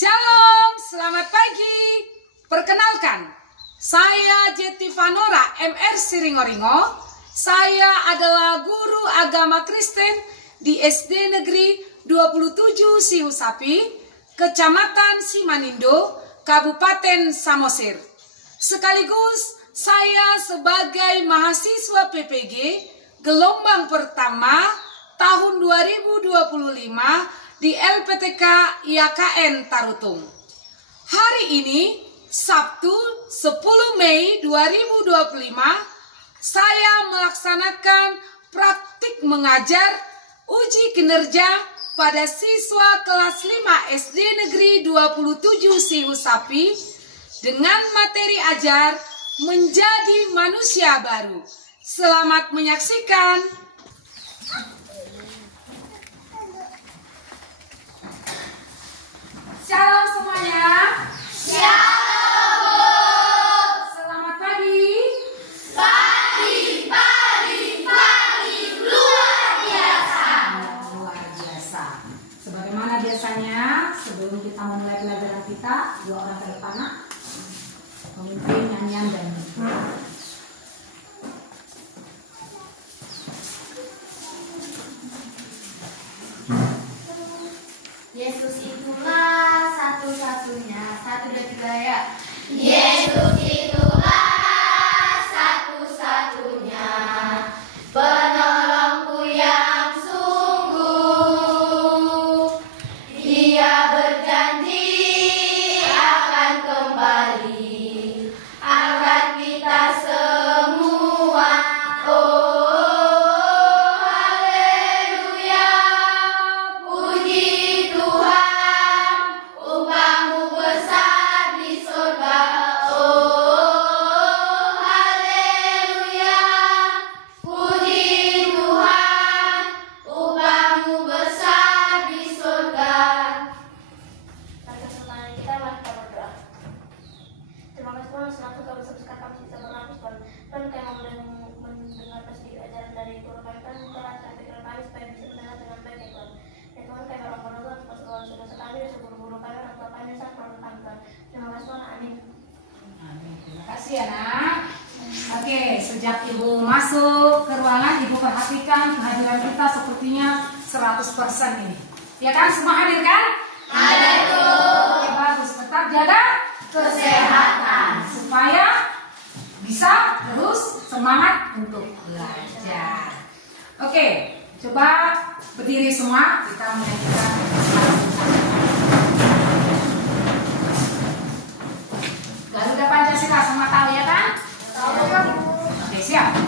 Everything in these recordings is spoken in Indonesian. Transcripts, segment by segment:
Shalom, selamat pagi. Perkenalkan, saya Jeti Vanora MR Siringoringo. Saya adalah guru agama Kristen di SD Negeri 27 Sihusapi, Kecamatan Simanindo, Kabupaten Samosir. Sekaligus saya sebagai mahasiswa PPG gelombang pertama tahun 2025 di LPTK IAKN Tarutung. Hari ini, Sabtu 10 Mei 2025, saya melaksanakan praktik mengajar uji kinerja pada siswa kelas 5 SD Negeri 27 Sihusapi dengan materi ajar menjadi manusia baru. Selamat menyaksikan. Shalom semuanya. Shalom. Selamat pagi. Pagi luar biasa. Luar biasa. Sebagaimana biasanya, sebelum kita memulai pelajaran kita, dua orang ke depan memimpin nyanyian dan Yesus itulah satu-satunya. 1, 2, 3 ya. Yesus itulah satu-satunya penolongku yang sungguh. Dia berjanji akan kembali akan kita semua. Selalu kami sebutkan kami bisa berlapis dan kami mendengarkan sedikit ajaran dari guru kami kan telah pikiran kami supaya bisa mendengar dengan baik ya Tuhan. Ya Tuhan kami berdoa Tuhan supaya sudah sekali dan guru-guru kami orang tua kami saat menolong kami Tuhan. Terima kasih Tuhan, amin. Amin. Terima kasih ya nak. Oke, sejak ibu masuk ke ruangan, ibu perhatikan kehadiran kita sepertinya 100% ini. Ya kan, semua hadir kan? Hadir Tuh. Oke, bagus. Tetap jaga Kesehatan supaya bisa terus semangat untuk belajar. Oke, coba berdiri semua, kita menyanyikan Garuda Pancasila. Semua tahu ya kan? Tahu. Oke, siap.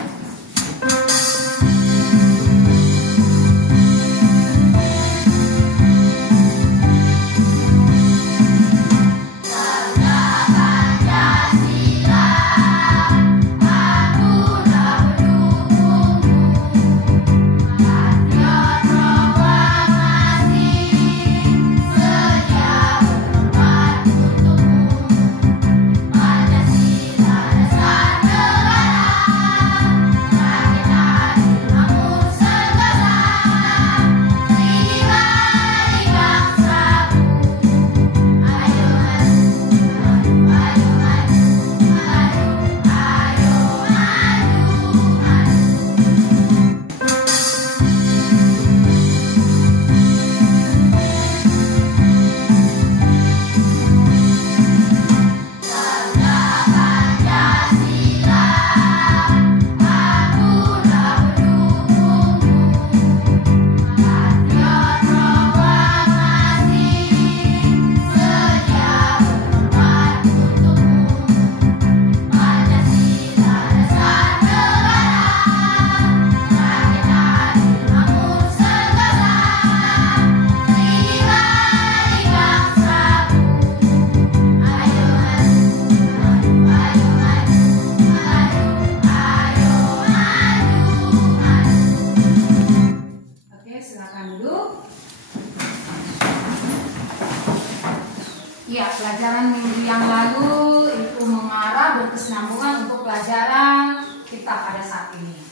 Ya, pelajaran minggu yang lalu itu mengarah berkesinambungan untuk pelajaran kita pada saat ini.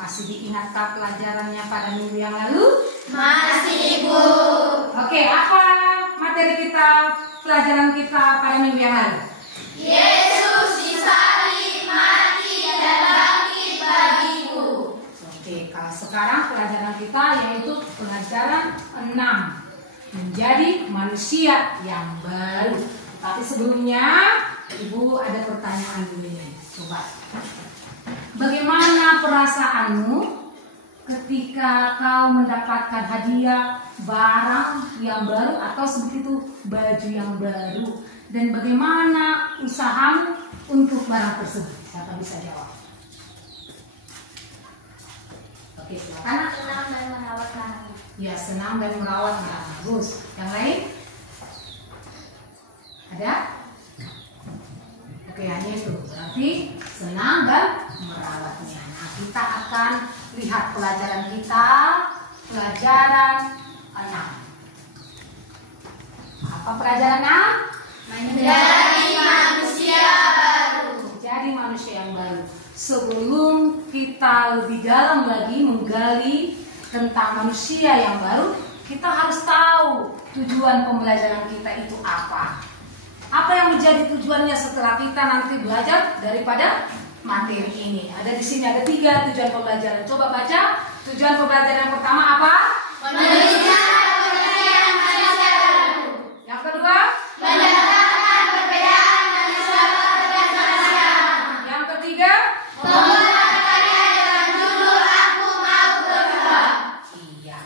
Masih diingatkah pelajarannya pada minggu yang lalu? Masih, Ibu. Oke, apa materi kita pelajaran kita pada minggu yang lalu? Yesus disalib, mati, dan bangkit bagiku. Oke, kalau sekarang pelajaran kita yaitu pelajaran 6, menjadi manusia yang baru. Tapi sebelumnya, Ibu ada pertanyaan dulu nih. Coba. Bagaimana perasaanmu ketika kau mendapatkan hadiah barang yang baru atau seperti itu baju yang baru, dan bagaimana usahamu untuk barang tersebut? Siapa bisa jawab? Oke, silakan. Senang dan merawat barang. Ya, senang dan merawat barang. Bagus. Yang lain? Ada? Oke, hanya itu. Berarti senang dan merawatnya. Nah, kita akan lihat pelajaran kita, pelajaran 6. Apa pelajaran 6? Menjadi manusia baru. Menjadi manusia yang baru. Sebelum kita lebih dalam lagi menggali tentang manusia yang baru, kita harus tahu tujuan pembelajaran kita itu apa. Apa yang menjadi tujuannya setelah kita nanti belajar daripada materi ini? Ada di sini ada 3 tujuan pembelajaran. Coba baca. Tujuan pembelajaran yang pertama apa? Menunjukkan kepentingan manusia baru. Yang kedua? Mendatangkan perbedaan manusia dan manusia. Yang ketiga? Membuat karya dengan judul Aku Mau Berubah. Iya.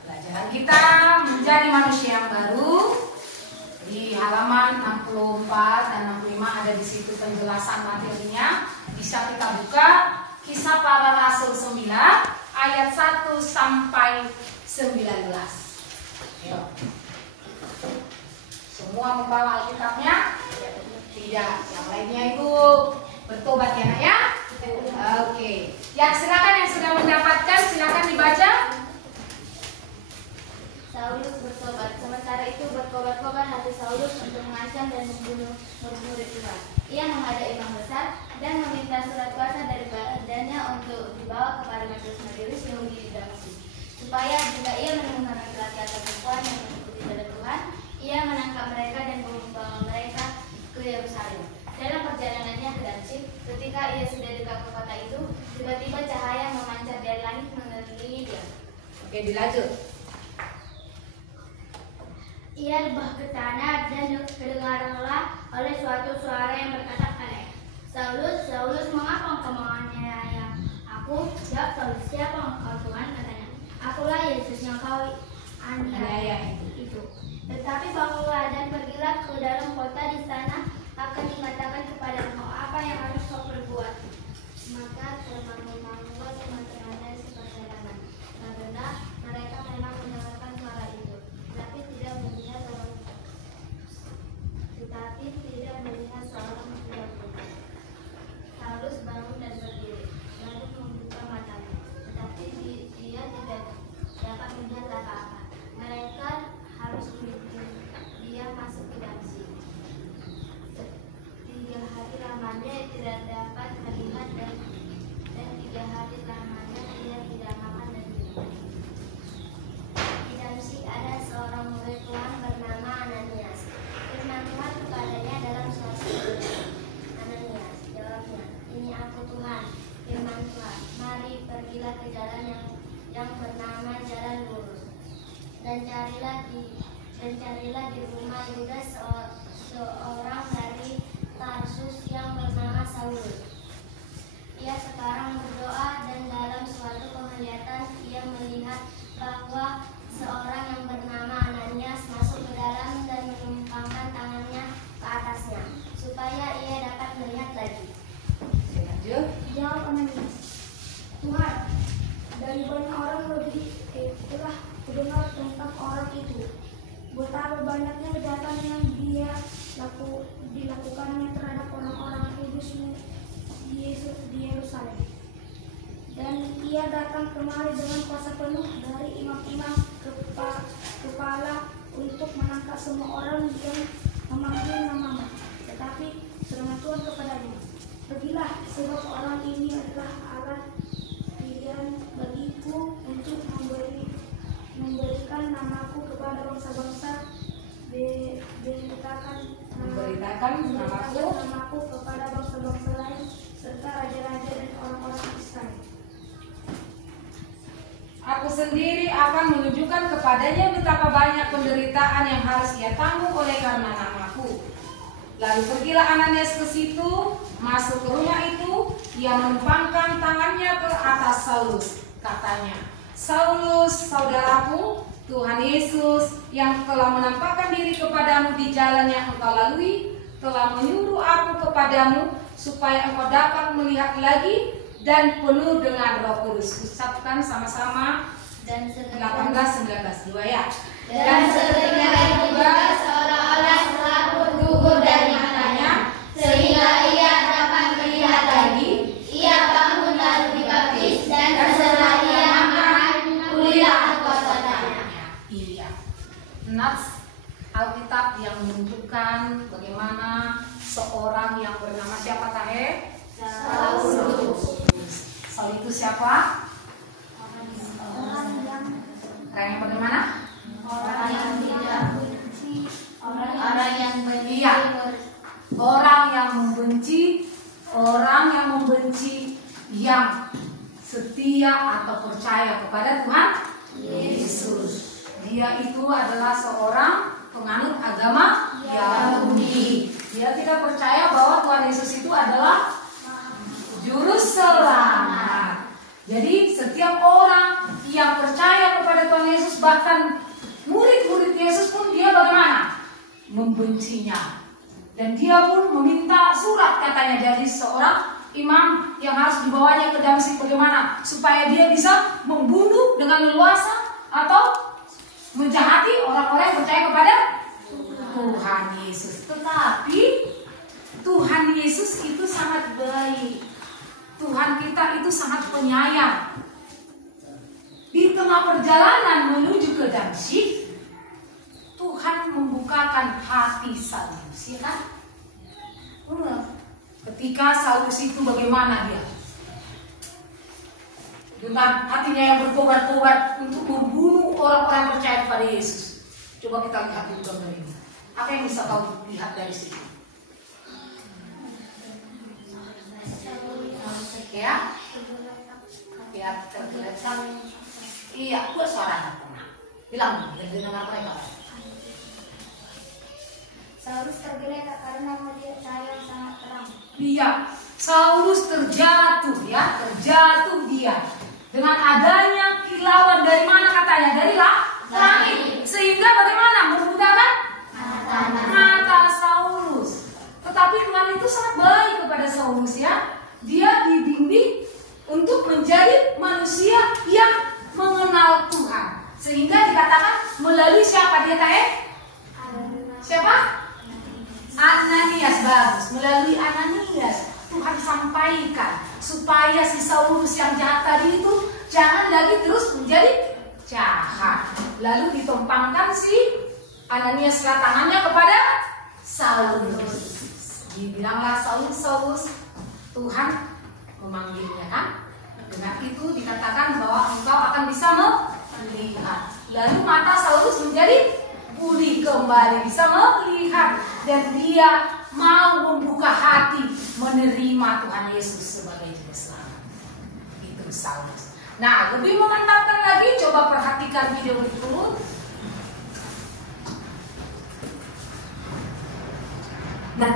Pelajaran kita menjadi manusia yang baru. Di halaman 64 dan 65 ada di situ penjelasan materinya. Bisa kita buka Kisah Para Rasul 9 ayat 1 sampai 19. Ayo. Semua membawa Alkitabnya? Tidak. Yang lainnya itu bertobat ya, Nak ya? Oke. Ya, silakan yang sudah mendapatkan silakan dibaca. Saulus bertobat. Sementara itu berkobar-kobar hati Saulus untuk mengancam dan membunuh murid-murid Tuhan. Ia menghadap imam besar dan meminta surat kuasa daripadanya untuk dibawa kepada majelis Yahudi di Damaskus, supaya jika ia menemukan laki-laki atau perempuan yang mengikuti kepada Tuhan, ia menangkap mereka dan membawa mereka ke Yerusalem. Dalam perjalanannya ke Damsyik, ketika ia sudah dekat ke kota itu, tiba-tiba cahaya memancar dari langit mengelilingi dia. Oke, dilanjut. Ia rebah ke tanah dan kedengaranlah oleh suatu suara yang berkata aneh. Saulus, Saulus, mengapa engkau menganiaya aku? Jawab Saulus, siapa engkau Tuhan? Katanya, akulah Yesus yang kau aniaya itu. Tetapi bangunlah dan pergilah ke dalam kota, di sana akan dikatakan kepada engkau apa yang harus kau perbuat. Maka termangu-mangulah teman-teman dari seperjalanan, karena mereka memang mendengarkan suara itu, tetapi tidak melihat seorang budak pun. Saulus bangun dan berdiri, lalu membuka matanya, tetapi dia tidak dapat melihat apa-apa. Mereka harus memimpin dia masuk ke Damsyik. 3 hari lamanya tidak dapat melihat dan 3 hari lamanya dia tidak makan dan minum. Di Damsyik ada seorang murid Tuhan bernama Ananias. Firman Tuhan kepadanya dalam suatu keadaan. Ananias, jawabnya, ini aku Tuhan. Firman Tuhan, mari pergilah ke jalan yang bernama Jalan Lurus, dan carilah di rumah Yudas seorang dari Tarsus yang bernama Saulus. Ia sekarang berdoa, dan dalam suatu penglihatan ia melihat bahwa seorang yang bernama Ananias masuk ke dalam dan menumpangkan tangannya ke atasnya, supaya ia dapat melihat lagi. Lanjut. Jawab Ananias, Tuhan, dari banyak orang telah mendengar tentang orang itu, betapa banyaknya kejahatan yang dilakukannya terhadap orang-orang kudus di Yerusalem. Dan ia datang kemari dengan kuasa penuh dari imam-imam kepala untuk menangkap semua orang yang memanggil nama-Mu. Tetapi firman Tuhan kepadanya, pergilah, sebab orang ini adalah alat pilihan bagiku untuk memberikan namaku kepada bangsa-bangsa beritakan namaku kepada bangsa-bangsa lain serta raja-raja dan orang-orang Israel. Aku sendiri akan menunjukkan kepadanya betapa banyak penderitaan yang harus ia tanggung oleh karena namaku. Lalu pergilah Ananias ke situ, masuk ke rumah itu, ia menumpangkan tangannya ke atas Saulus. Katanya, Saulus, saudaraku, Tuhan Yesus yang telah menampakkan diri kepadamu di jalan yang engkau lalui, telah menyuruh aku kepadamu supaya engkau dapat melihat lagi dan penuh dengan Roh Kudus. Ucapkan sama-sama. Dan 18-19 2 ya. Dan seketika juga seorang orang selaput gugur dari matanya, sehingga ia dapat melihat lagi. Ia bangun lalu dibaptis, dan setelah ia makan, pulihlah kekuasaannya. Iya. Nats Alkitab yang menunjukkan bagaimana seorang yang bernama siapa Tahe? Saulus. Saul itu siapa? Orang yang bagaimana? Orang yang tidak benci, orang yang benci. Iya. Orang yang membenci, orang yang membenci yang setia atau percaya kepada Tuhan Yesus. Dia itu adalah seorang penganut agama Yahudi. Dia tidak percaya bahwa Tuhan Yesus itu adalah juru selamat. Jadi setiap orang yang percaya kepada Tuhan Yesus, bahkan murid-murid Yesus pun dia bagaimana? Membencinya. Dan dia pun meminta surat katanya dari seorang imam yang harus dibawanya ke Damsyik bagaimana? Supaya dia bisa membunuh dengan leluasa atau menjahati orang-orang yang percaya kepada Tuhan Yesus. Tetapi Tuhan Yesus itu sangat baik. Tuhan kita itu sangat penyayang. Di tengah perjalanan menuju ke Damsyik, Tuhan membukakan hati Saulus, ya kan? Ketika Saulus itu bagaimana dia? Dengan hatinya yang bertobat-tobat untuk membunuh orang-orang percaya kepada Yesus. Coba kita lihat dulu gambar ini. Apa yang bisa kau lihat dari sini? Ya, tergeletak. Iya, buat suara tenang. Bilang, dan dengar mereka. Saulus tergeletak karena melihat cahaya yang sangat terang. Iya, Saulus terjatuh ya, terjatuh dia. Dengan adanya kilauan dari mana katanya? Dari langit. Sehingga bagaimana? Membutakan mata Saulus. Tetapi Tuhan itu sangat baik kepada Saulus ya. Dia dibimbing untuk menjadi manusia yang mengenal Tuhan. Sehingga dikatakan melalui siapa dia Tahe? Siapa? Ananias. Bagus. Melalui Ananias Tuhan sampaikan supaya si Saulus yang jahat tadi itu jangan lagi terus menjadi jahat. Lalu ditumpangkan si Ananias tangannya kepada Saulus. Dibilanglah Saulus, Tuhan memanggilnya kan. Dengan itu dikatakan bahwa engkau akan bisa melihat. Lalu mata Saulus menjadi pulih kembali, bisa melihat. Dan dia mau membuka hati menerima Tuhan Yesus sebagai juru selamat. Itu Saulus. Nah, lebih memantapkan lagi, coba perhatikan video berikut. Nah,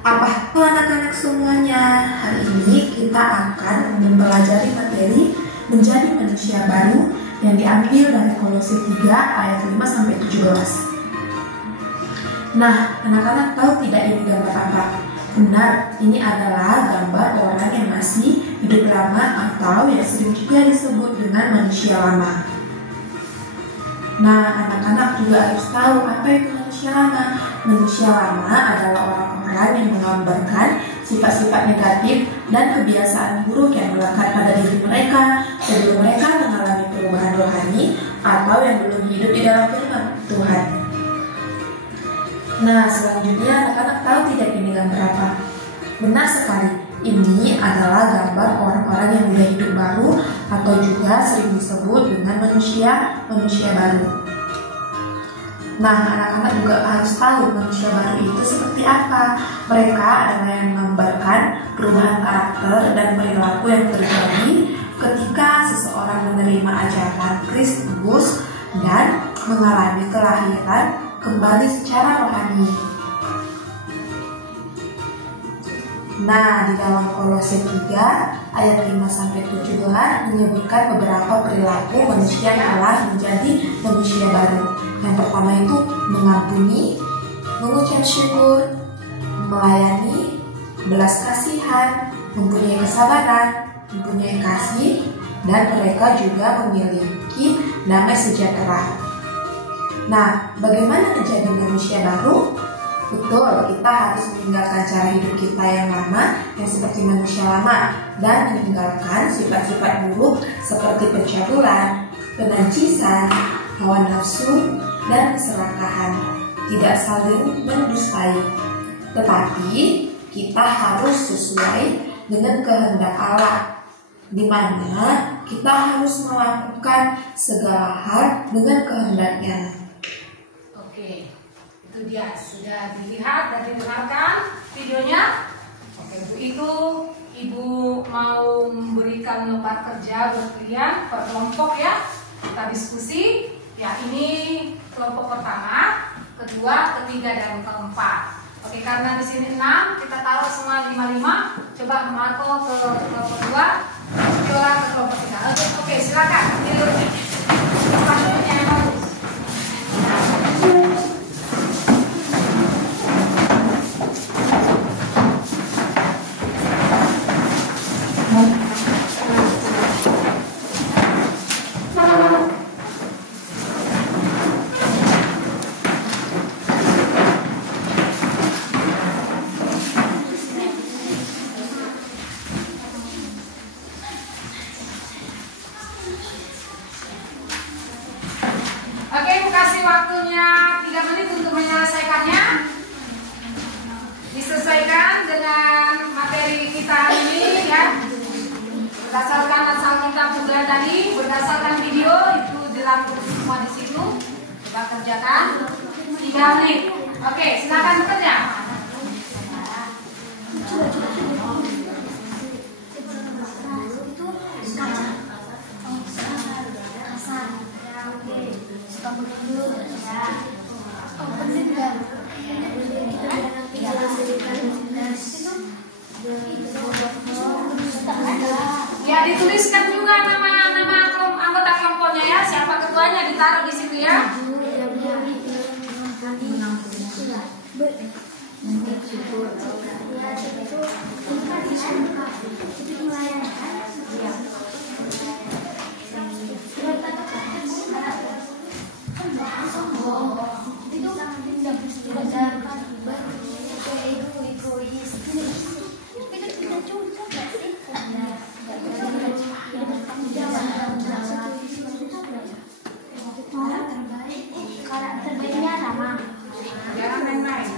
apa anak-anak semuanya, hari ini kita akan mempelajari materi menjadi manusia baru yang diambil dari Kolose 3 ayat 5-17. Nah, anak-anak tahu tidak ini gambar apa? Benar, ini adalah gambar orang yang masih hidup lama atau yang sering juga disebut dengan manusia lama. Nah, anak-anak juga harus tahu apa itu manusia lama. Manusia lama adalah orang-orang yang menggambarkan sifat-sifat negatif dan kebiasaan buruk yang melekat pada diri mereka sebelum mereka mengalami perubahan rohani atau yang belum hidup di dalam firman Tuhan. Nah, selanjutnya anak-anak tahu tidak ini gambar apa? Benar sekali, ini adalah gambar orang-orang yang sudah hidup baru atau juga sering disebut dengan manusia baru. Nah, anak-anak juga harus tahu manusia baru itu seperti apa. Mereka adalah yang menggambarkan perubahan karakter dan perilaku yang terjadi ketika seseorang menerima ajaran Kristus dan mengalami kelahiran kembali secara rohani. Nah, di dalam Kolose 3 ayat 5-17 menyebutkan beberapa perilaku manusia yang telah menjadi manusia baru. Yang pertama itu mengampuni, mengucap syukur, melayani, belas kasihan, mempunyai kesabaran, mempunyai kasih, dan mereka juga memiliki damai sejahtera. Nah, bagaimana menjadi manusia baru? Betul, kita harus meninggalkan cara hidup kita yang lama, yang seperti manusia lama, dan meninggalkan sifat-sifat buruk seperti pencabulan, penajisian, hawa nafsu, dan keserakahan. Tidak saling mendustai. Tetapi kita harus sesuai dengan kehendak Allah, di mana kita harus melakukan segala hal dengan kehendaknya. Oke, itu dia, sudah dilihat dan didengarkan videonya. Oke, untuk itu Ibu mau memberikan lembar kerja buat kalian per kelompok ya. Kita diskusi. Ya, ini kelompok pertama, kedua, ketiga, dan keempat. Oke, karena di sini 6, kita taruh semua 5-5. Coba Marco ke kelompok 2, Viola ke kelompok 3. Oke, silakan. Yang bagus. Oke, kasih waktunya 3 menit untuk menyelesaikannya. Disesuaikan dengan materi kita hari ini ya. Berdasarkan asal kita bulan tadi, berdasarkan video itu dilakukan semua di situ. Kita kerjakan 3 menit. Oke, silakan bekerja. Ya, dituliskan juga nama-nama anggota kelompoknya ya, siapa ketuanya ditaruh di situ ya. Terbaiknya nama. Jangan main-main.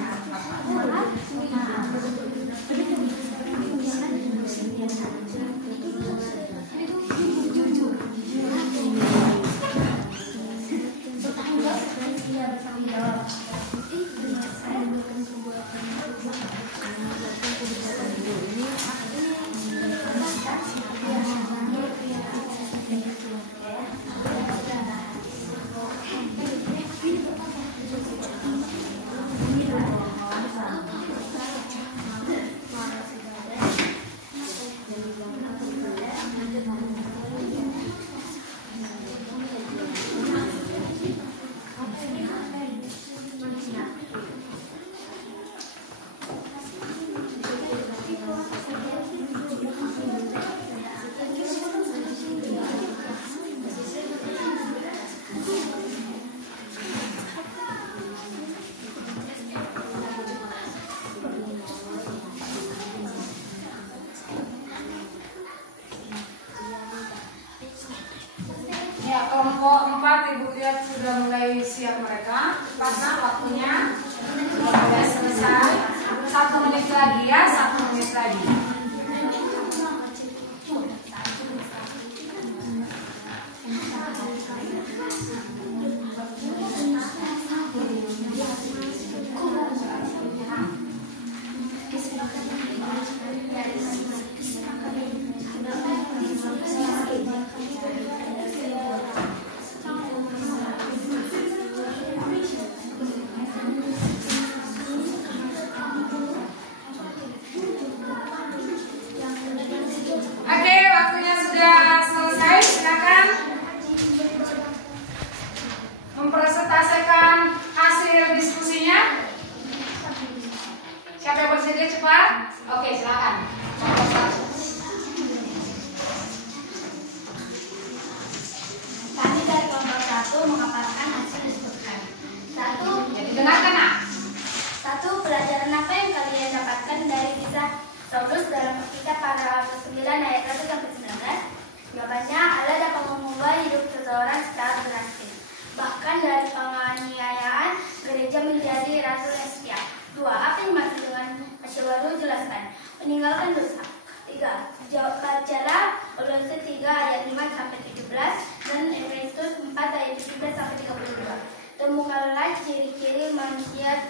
Ya, kelompok 4 Ibu lihat sudah mulai siap mereka. Pasang waktunya. Sudah selesai. 1 menit lagi ya, 1 menit lagi. cepat. Oke, silakan. Kami dari kelompok 1 memaparkan hasil disebutkan. 1. Jadi dengarkan, Nak. 1. Pelajaran apa yang kalian dapatkan dari kisah Saulus dalam kitab paragraf 9 ayat 1 sampai 19? Jawabannya, Allah dapat mengubah hidup seseorang secara drastis. Bahkan dari penganiayaan, gereja menjadi rasul yang setia. 2. Apa yang dimaksud dengan hasil baru? Jelaskan. Meninggalkan dosa. 3. Bacalah Kolose 3 ayat 5 sampai 17 dan Efesus 4 ayat 17 sampai 32. Temukanlah ciri-ciri manusia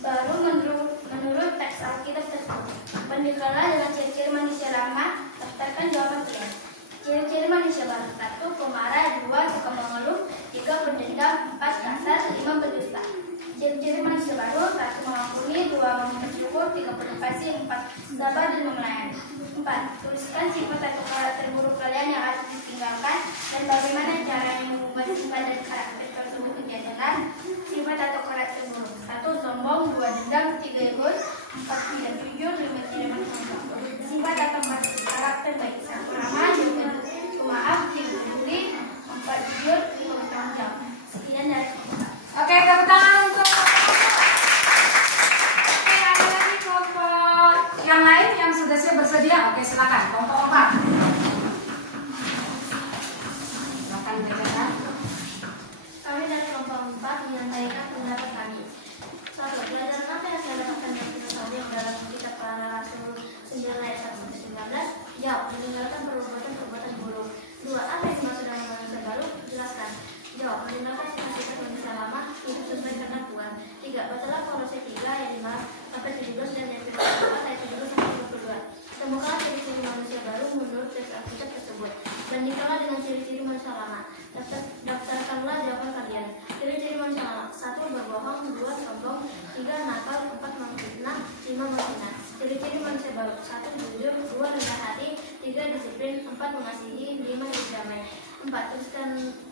baru menurut teks Alkitab tersebut. Bandingkanlah dengan ciri-ciri manusia lama. Daftarkan jawaban kalian. Ciri-ciri manusia baru: 1. Pemarah, 2. Suka mengeluh, 3. Pendendam, 4. Kasar, 5. Berdusta. Ciri-ciri manusia baru: 1. Mengampuni, 2. Meminta syukur, 3. Penuh kasih, 4. Sabar dan melayani. 4. Tuliskan sifat atau karakter buruk kalian yang harus ditinggalkan dan bagaimana caranya mengubah sifat dan karakter tersebut menjadi benar. Sifat atau karakter buruk: 1. Sombong, 2. Dendam, 3. Egois, 4. Tidak jujur, 5. Tidak bertanggung. Sifat atau karakter baik: 1. Ramah, 2. Pemaaf, 3. peduli, 4. Jujur, 5. bertanggung jawab. Sekian dari kita. Oke, tepuk tangan untuk. Oke, ada lagi kelompok yang lain yang sudah siap bersedia. Oke, silakan. Kelompok 4. Silakan bacakan. Kami dari kelompok 4 menyampaikan pendapat kami. 1. Pelajaran apa yang saya dapatkan dari kisah Saulus yang dalam kitab para rasul 9 ayat 1 sampai 19? Jawab. Meninggalkan perbuatan buruk. 2. Apa yang dimaksud dengan manusia baru? Jelaskan. Jawab. Meninggalkan sifat manusia lama, hidup sesuai kehendak Tuhan. 3. Bacalah Kolose 3 ayat 5 sampai 17 dan Efesus 4 ayat 17 sampai 22. Temukanlah ciri-ciri manusia baru menurut teks Alkitab tersebut. Bandingkanlah dengan ciri-ciri manusia lama. Daftarkanlah jawaban kalian. Ciri-ciri manusia lama: 1. Berbohong, 2. Sombong, 3. Nakal, 4. Memfitnah, 5. menghina. Ciri-ciri manusia baru: 1. Jujur, 2. Rendah hati, 3. Disiplin, 4. Mengasihi, 5. Berdamai. 4.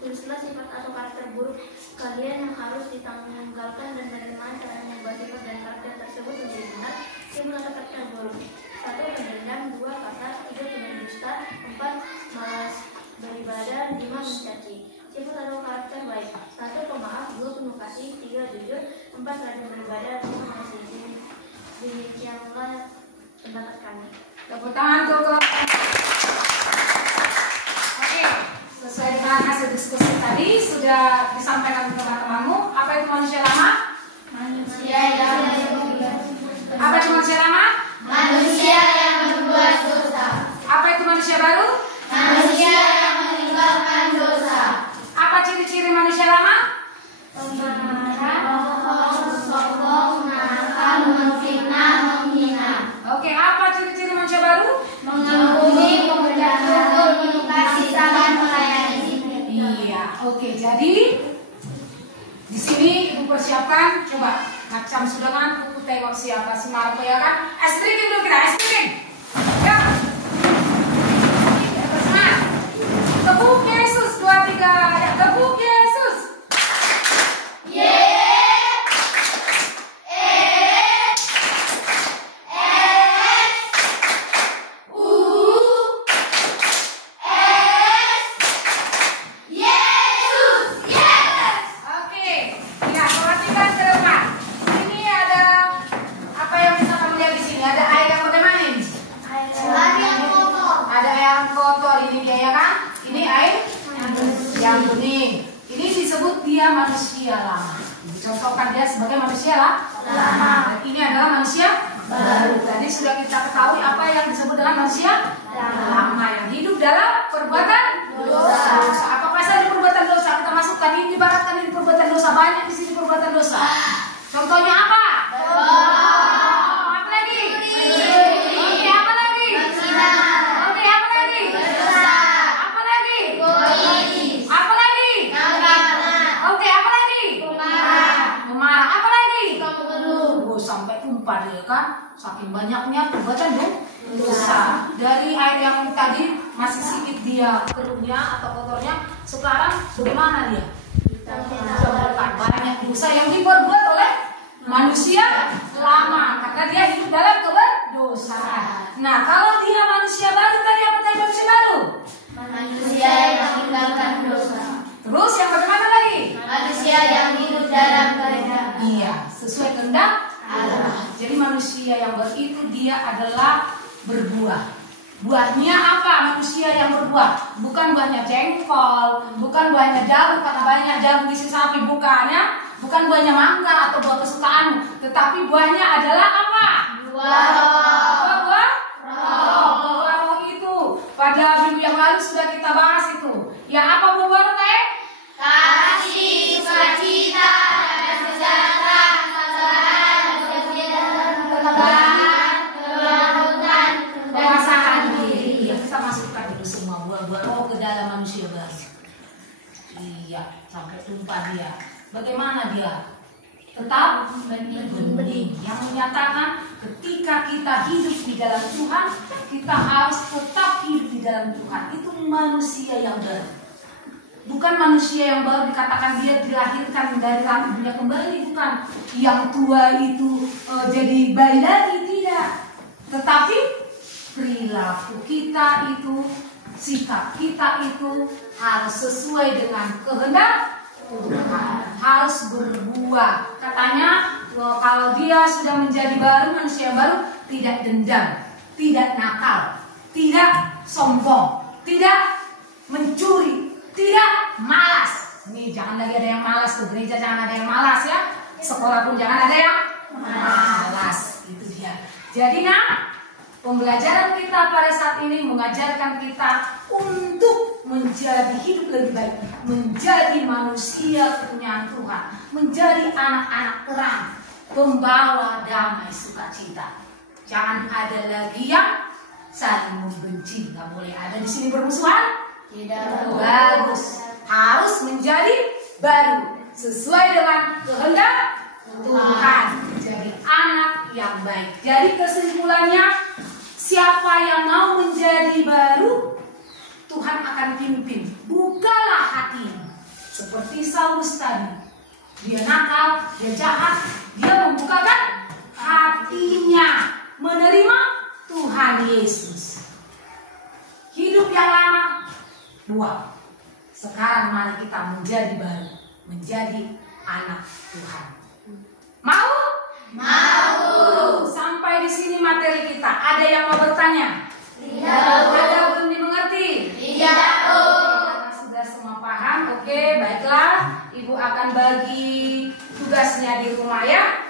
Tulislah sifat atau karakter buruk kalian yang harus ditanggalkan dan bagaimana cara mengubah sifat dan karakter tersebut menjadi benar. Sifat atau karakter buruk: 1. Pendendam, 2. Kasar, 3. Pendusta, 4. Malas beribadah, 5. Mencaci. Sifat atau karakter baik: 1. Pemaaf, 2. Penuh kasih, 3. Jujur, 4. Rajin beribadah, 5. Mengasihi. Demikianlah pendapat kami. Tepuk tangan untuk kelompok. Oke, sesuai dengan hasil diskusi tadi sudah disampaikan ke teman-temanmu. Apa itu manusia lama? Manusia yang Apa itu manusia lama? Manusia yang berbuat dosa. Apa itu manusia baru? Manusia yang meninggalkan dosa. Apa ciri-ciri manusia lama? Pemarah, bohong, sombong, nakal, memfitnah, menghina. Oke, apa ciri-ciri manusia baru? Mengampuni, memberi syukur, penuh kasih, sabar, melayani. Iya, oke. Jadi di sini ibu persiapkan, coba macam sudah ngantuk, tengok siapa si Marco ya kan? Es krim dulu kita, es krim. Ya. Bersemangat. Tepuk Yesus 2 3 ya, tepuk Yesus. Oke, ya perhatikan ke depan. Ini ada apa yang bisa kamu lihat di sini? Ada air yang bagaimana ini? Ada air yang kotor ini dia ya kan? Ini air yang kuning. Ini disebut dia manusia lama. Dicontohkan dia sebagai manusia lama. Ini adalah manusia baru. Tadi sudah kita ketahui apa yang disebut dengan manusia lama yang hidup dalam perbuatan dosa. Apa saja perbuatan dosa kita masukkan ini, ibaratkan ini perbuatan dosa, banyak di sini perbuatan dosa. Contohnya apa? Apa lagi? Oke, apa lagi? Oke, apa lagi? Apa lagi? Apa lagi? Oke, apa lagi? Pemarah. Apa lagi? Oh, sampai tumpah dia kan? Saking banyaknya perbuatan dosa. Dari air yang tadi masih sedikit dia keruhnya atau kotornya, sekarang bagaimana dia? Banyak dosa yang diperbuat oleh manusia lama karena dia hidup dalam Nah, kalau dia manusia baru tadi apa tadi manusia baru? Manusia yang meninggalkan dosa. Terus yang bagaimana lagi? Manusia yang hidup dalam kehendak Iya, sesuai kehendak Allah. Jadi manusia yang baru itu dia adalah berbuah. Buahnya apa? Manusia yang berbuah. Bukan buahnya jengkol, bukan buahnya jagung karena banyak jagung isi sapi, bukannya. Bukan buahnya mangga atau buah kesukaanmu, tetapi buahnya adalah apa? Buah Buah buah roh itu. Pada minggu yang lalu sudah kita bahas itu. Ya apa buah roh teh? kasih, sukacita, damai sejahtera, kesabaran, kegiatan, ketebaran, kelembutan, Penguasaan diri. Iya, kita masukkan itu semua buah-buah roh ke dalam manusia baru. Iya, sampai tumpah dia. Bagaimana dia? Tetap bening. Yang menyatakan ketika kita hidup di dalam Tuhan, kita harus tetap hidup di dalam Tuhan. Itu manusia yang baru. Bukan manusia yang baru dikatakan dia dilahirkan dari dunia kembali, bukan. Yang tua itu jadi bayi lagi, tidak. Tetapi perilaku kita itu, sikap kita itu harus sesuai dengan kehendak Tuhan, harus berbuah. Katanya kalau dia sudah menjadi baru, manusia baru, tidak dendam, tidak nakal, tidak sombong, tidak mencuri, tidak malas. Ini jangan lagi ada yang malas, ke gereja jangan ada yang malas ya. Sekolah pun jangan ada yang malas. Itu dia. Jadi pembelajaran kita pada saat ini mengajarkan kita untuk menjadi hidup lebih baik, menjadi manusia kepunyaan Tuhan, menjadi anak-anak terang, pembawa damai sukacita. Jangan ada lagi yang saling membenci, nggak boleh ada di sini bermusuhan. tidak Bagus, harus menjadi baru sesuai dengan kehendak Tuhan, menjadi anak yang baik. Jadi kesimpulannya, siapa yang mau menjadi baru, Tuhan akan pimpin. Bukalah hatimu. Seperti Saulus tadi. Dia nakal, dia jahat, dia membukakan hatinya menerima Tuhan Yesus. Hidup yang lama buang. Sekarang mari kita menjadi baru, menjadi anak Tuhan. Mau? mau. Sampai di sini materi kita. Ada yang mau bertanya? Tidak, Ada belum dimengerti? tidak, Bu. Karena sudah semua paham, oke, baiklah. Ibu akan bagi tugasnya di rumah ya.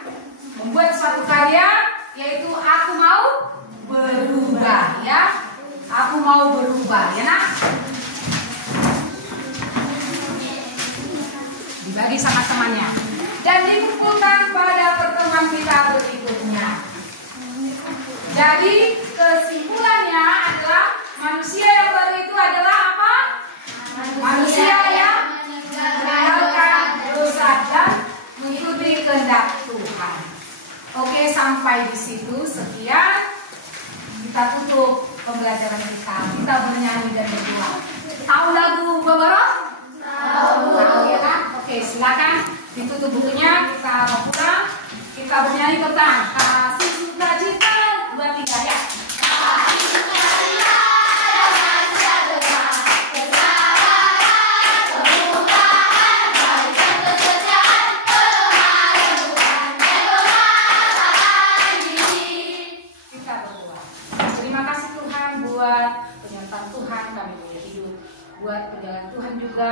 Membuat suatu karya, yaitu aku mau berubah ya. Aku mau berubah ya nak. Dibagi sama temannya. Dan dikumpulkan pada pertemuan kita berikutnya. Jadi kesimpulannya adalah manusia yang baru itu adalah apa? Manusia yang meninggalkan dosa dan mengikuti kehendak Tuhan. Oke, sampai di situ sekian. Kita tutup pembelajaran kita. Kita bernyanyi dan berdoa. Tahu lagu Babaroh? Tahu ya kan? Oke, silakan ditutup bukunya. Kita mau pulang. Kita bernyanyi tentang kasih sukacita 2 3 ya. Buat perjalanan Tuhan juga,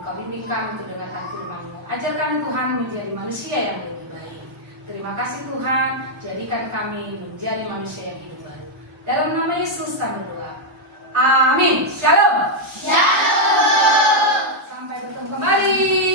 Engkau bimbing kami untuk dengarkan firman-Mu. Ajarkan Tuhan menjadi manusia yang lebih baik. Terima kasih Tuhan, jadikan kami menjadi manusia yang hidup baru. Dalam nama Yesus kami berdoa. Amin. Shalom. Shalom. Sampai bertemu kembali.